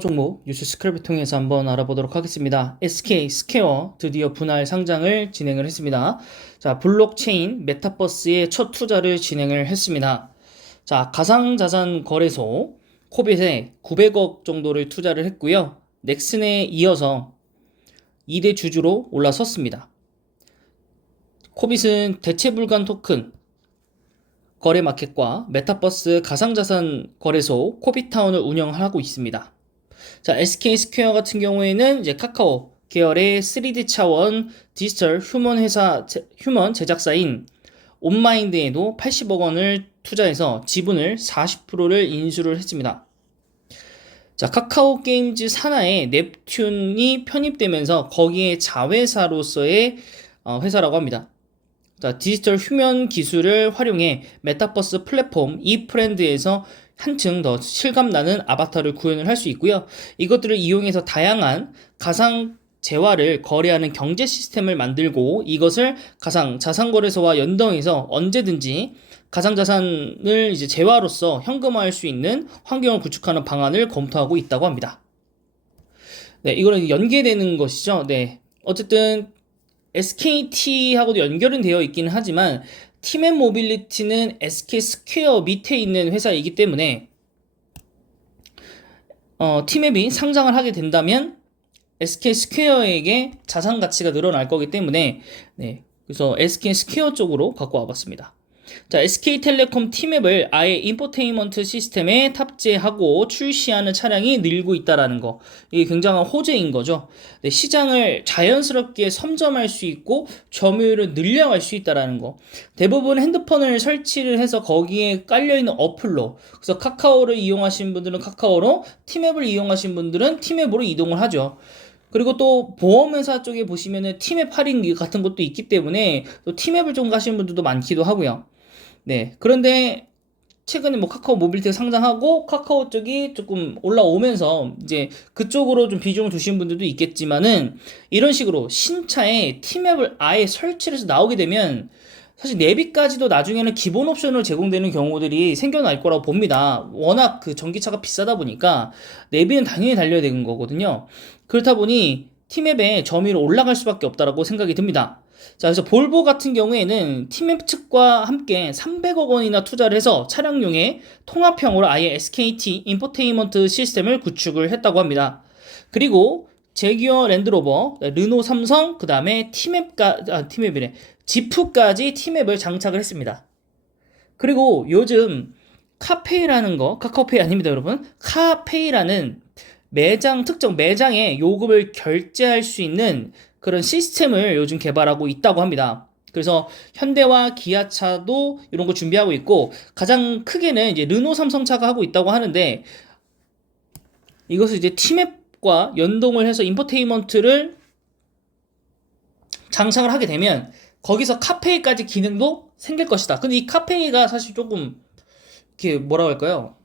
종목 뉴스 스크랩을 통해서 한번 알아보도록 하겠습니다. SK 스퀘어 드디어 분할 상장을 진행을 했습니다. 자, 블록체인 메타버스의 첫 투자를 진행을 했습니다. 자, 가상자산 거래소 코빗에 900억 정도를 투자를 했고요. 넥슨에 이어서 2대 주주로 올라섰습니다. 코빗은 대체불가능 토큰 거래 마켓과 메타버스 가상자산 거래소 코빗타운을 운영하고 있습니다. 자, SK 스퀘어 같은 경우에는 이제 카카오 계열의 3D 차원 디지털 휴먼 제작사인 온마인드에도 80억 원을 투자해서 지분을 40%를 인수를 했습니다. 자, 카카오 게임즈 산하에 넵튠이 편입되면서 거기에 자회사로서의 회사라고 합니다. 자, 디지털 휴먼 기술을 활용해 메타버스 플랫폼 이프렌드에서 한층 더 실감나는 아바타를 구현을 할 수 있고요. 이것들을 이용해서 다양한 가상 재화를 거래하는 경제 시스템을 만들고 이것을 가상 자산거래소와 연동해서 언제든지 가상자산을 이제 재화로서 현금화할 수 있는 환경을 구축하는 방안을 검토하고 있다고 합니다. 네, 이거는 연계되는 것이죠. 네. 어쨌든 SKT하고도 연결은 되어 있기는 하지만 팀앤 모빌리티는 SK 스퀘어 밑에 있는 회사이기 때문에 팀앱이 상장을 하게 된다면 SK 스퀘어에게 자산 가치가 늘어날 거기 때문에 네, 그래서 SK 스퀘어 쪽으로 갖고 와봤습니다. 자, SK텔레콤 팀앱을 아예 인포테인먼트 시스템에 탑재하고 출시하는 차량이 늘고 있다라는 거, 이게 굉장한 호재인 거죠. 네, 시장을 자연스럽게 선점할 수 있고 점유율을 늘려갈 수 있다라는 거. 대부분 핸드폰을 설치를 해서 거기에 깔려있는 어플로, 그래서 카카오를 이용하신 분들은 카카오로, 팀앱을 이용하신 분들은 팀앱으로 이동을 하죠. 그리고 또 보험회사 쪽에 보시면은 팀앱 할인 같은 것도 있기 때문에 또 팀앱을 좀 가시는 분들도 많기도 하고요. 네. 그런데 최근에 뭐 카카오 모빌리티가 상장하고 카카오 쪽이 조금 올라오면서 이제 그쪽으로 좀 비중을 두시는 분들도 있겠지만은 이런 식으로 신차에 팀앱을 아예 설치를 해서 나오게 되면 사실 내비까지도 나중에는 기본 옵션으로 제공되는 경우들이 생겨날 거라고 봅니다. 워낙 그 전기차가 비싸다 보니까 내비는 당연히 달려야 되는 거거든요. 그렇다 보니 팀앱의 점유율이 올라갈 수밖에 없다라고 생각이 듭니다. 자, 그래서 볼보 같은 경우에는 팀앱 측과 함께 300억 원이나 투자를 해서 차량용의 통합형으로 아예 SKT 인포테인먼트 시스템을 구축을 했다고 합니다. 그리고 제규어 랜드로버, 르노 삼성, 그 다음에 팀앱이래. 지프까지 팀앱을 장착을 했습니다. 그리고 요즘 카페이라는 거, 카카오페이 아닙니다, 여러분. 카페이라는 특정 매장에 요금을 결제할 수 있는 그런 시스템을 요즘 개발하고 있다고 합니다. 그래서 현대와 기아차도 이런 거 준비하고 있고 가장 크게는 이제 르노 삼성차가 하고 있다고 하는데 이것을 이제 팀앱과 연동을 해서 인포테인먼트를 장착을 하게 되면 거기서 카페이까지 기능도 생길 것이다. 근데 이 카페이가 사실 조금 이렇게 뭐라고 할까요?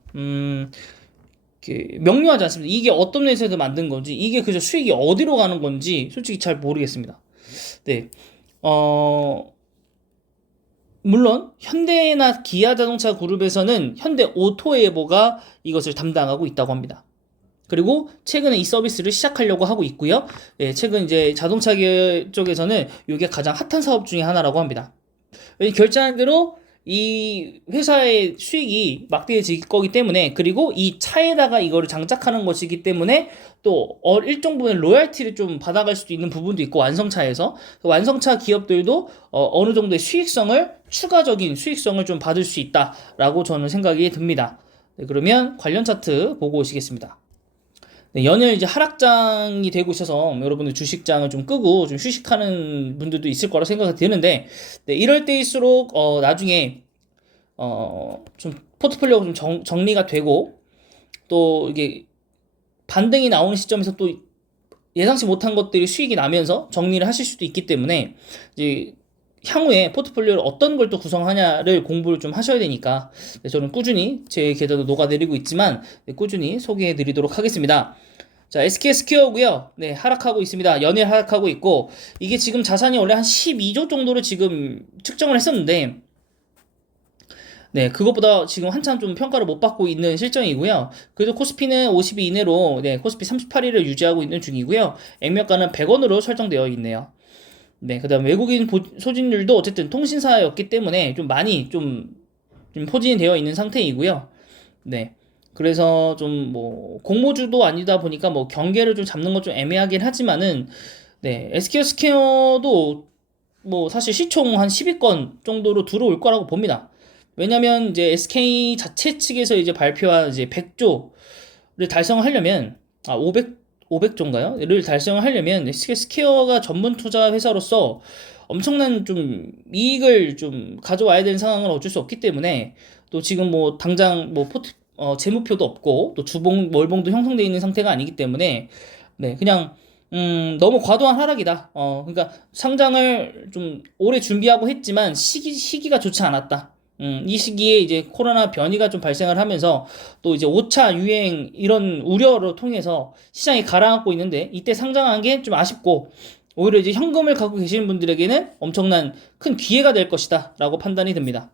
명료하지 않습니다. 이게 어떤 회사에서 만든 건지, 이게 그저 수익이 어디로 가는 건지, 솔직히 잘 모르겠습니다. 네. 물론, 현대나 기아 자동차 그룹에서는 현대 오토에버가 이것을 담당하고 있다고 합니다. 그리고 최근에 이 서비스를 시작하려고 하고 있고요. 네, 최근 이제 자동차 계열 쪽에서는 이게 가장 핫한 사업 중에 하나라고 합니다. 결제한 대로 이 회사의 수익이 막대해질 거기 때문에, 그리고 이 차에다가 이거를 장착하는 것이기 때문에 또 일정 부분의 로열티를 좀 받아갈 수도 있는 부분도 있고, 완성차에서 완성차 기업들도 어느 정도의 추가적인 수익성을 좀 받을 수 있다라고 저는 생각이 듭니다. 네, 그러면 관련 차트 보고 오시겠습니다. 네, 연일 이제 하락장이 되고 있어서 여러분들 주식장을 좀 끄고 좀 휴식하는 분들도 있을 거라 생각이 드는데, 네, 이럴 때일수록 나중에 좀 포트폴리오가 좀 정리가 되고 또 이게 반등이 나오는 시점에서 또 예상치 못한 것들이 수익이 나면서 정리를 하실 수도 있기 때문에 이제 향후에 포트폴리오를 어떤 걸 또 구성하냐를 공부를 좀 하셔야 되니까 네, 저는 꾸준히 제 계좌도 녹아내리고 있지만 네, 꾸준히 소개해 드리도록 하겠습니다. 자, SK 스퀘어고요. 네, 하락하고 있습니다. 연일 하락하고 있고 이게 지금 자산이 원래 한 12조 정도로 지금 측정을 했었는데 네, 그것보다 지금 한참 좀 평가를 못 받고 있는 실정이고요. 그래도 코스피는 50위 이내로, 네, 코스피 38위를 유지하고 있는 중이고요. 액면가는 100원으로 설정되어 있네요. 네, 그 다음 외국인 소진율도 어쨌든 통신사였기 때문에 좀 많이 좀 포진이 되어 있는 상태이고요. 네. 그래서 좀 뭐 공모주도 아니다 보니까 뭐 경계를 좀 잡는 건 좀 애매하긴 하지만은 네, SK 스퀘어도 뭐 사실 시총 한 10위권 정도로 들어올 거라고 봅니다. 왜냐면 이제 SK 자체 측에서 이제 발표한 이제 100조를 달성하려면 500조인가요?를 달성하려면 SK 스퀘어가 전문 투자 회사로서 엄청난 좀 이익을 좀 가져와야 되는 상황은 어쩔 수 없기 때문에 또 지금 뭐 당장 뭐 재무표도 없고 또 주봉 월봉도 형성되어 있는 상태가 아니기 때문에 네, 그냥 너무 과도한 하락이다. 그러니까 상장을 좀 오래 준비하고 했지만 시기가 좋지 않았다. 이 시기에 이제 코로나 변이가 좀 발생을 하면서 또 이제 5차 유행 이런 우려로 통해서 시장이 가라앉고 있는데 이때 상장한 게 좀 아쉽고 오히려 이제 현금을 갖고 계시는 분들에게는 엄청난 큰 기회가 될 것이다 라고 판단이 듭니다.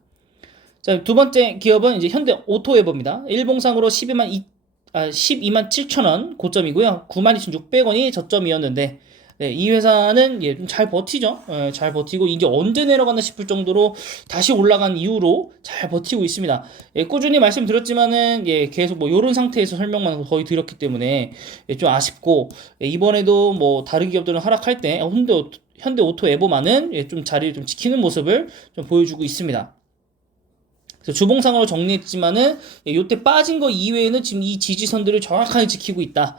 자, 두 번째 기업은 이제 현대 오토웨버입니다. 일봉상으로 12만 7천 원 고점이고요. 92,600원이 저점이었는데, 네, 이 회사는 예, 좀 잘 버티죠. 예, 잘 버티고 이게 언제 내려가나 싶을 정도로 다시 올라간 이후로 잘 버티고 있습니다. 예, 꾸준히 말씀드렸지만은 예, 계속 뭐 이런 상태에서 설명만 거의 드렸기 때문에 예, 좀 아쉽고 예, 이번에도 뭐 다른 기업들은 하락할 때 현대 오토에버만은 예, 좀 자리를 좀 지키는 모습을 좀 보여주고 있습니다. 그래서 주봉상으로 정리했지만은 요때 빠진 거 이외에는 지금 이 지지선들을 정확하게 지키고 있다.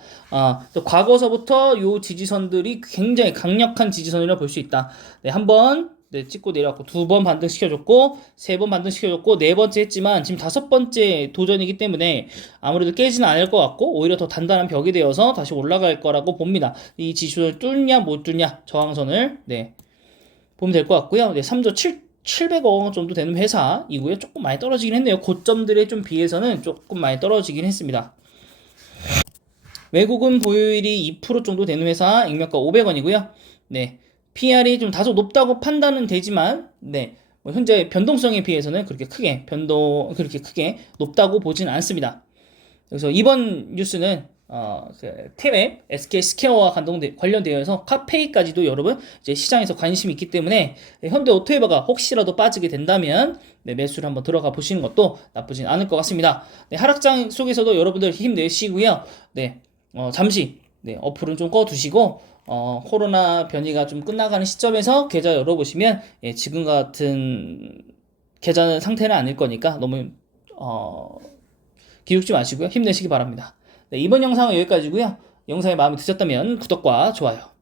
과거서부터 요 지지선들이 굉장히 강력한 지지선이라 볼 수 있다. 네, 한번 네, 찍고 내려왔고 두 번 반등시켜줬고 세 번 반등시켜줬고 네 번째 했지만 지금 다섯 번째 도전이기 때문에 아무래도 깨지는 않을 것 같고 오히려 더 단단한 벽이 되어서 다시 올라갈 거라고 봅니다. 이 지지선을 뚫냐 못 뚫냐 저항선을 네, 보면 될 것 같고요. 네, 3조 700억 정도 되는 회사이고요. 조금 많이 떨어지긴 했네요. 고점들에 좀 비해서는 조금 많이 떨어지긴 했습니다. 외국인 보유율이 2% 정도 되는 회사, 액면가 500원이고요. 네. PR이 좀 다소 높다고 판단은 되지만, 네. 뭐 현재 변동성에 비해서는 그렇게 크게 높다고 보진 않습니다. 그래서 이번 뉴스는 T맵, SK 스퀘어와 관련되어서 카페이까지도 여러분 이제 시장에서 관심이 있기 때문에 현대 오토웨버가 혹시라도 빠지게 된다면 네, 매수를 한번 들어가 보시는 것도 나쁘진 않을 것 같습니다. 네, 하락장 속에서도 여러분들 힘내시고요. 네, 잠시 네, 어플은 좀 꺼두시고 코로나 변이가 좀 끝나가는 시점에서 계좌 열어보시면 예, 지금 같은 계좌는 상태는 아닐 거니까 너무 기죽지 마시고요. 힘내시기 바랍니다. 네, 이번 영상은 여기까지고요. 영상이 마음에 드셨다면 구독과 좋아요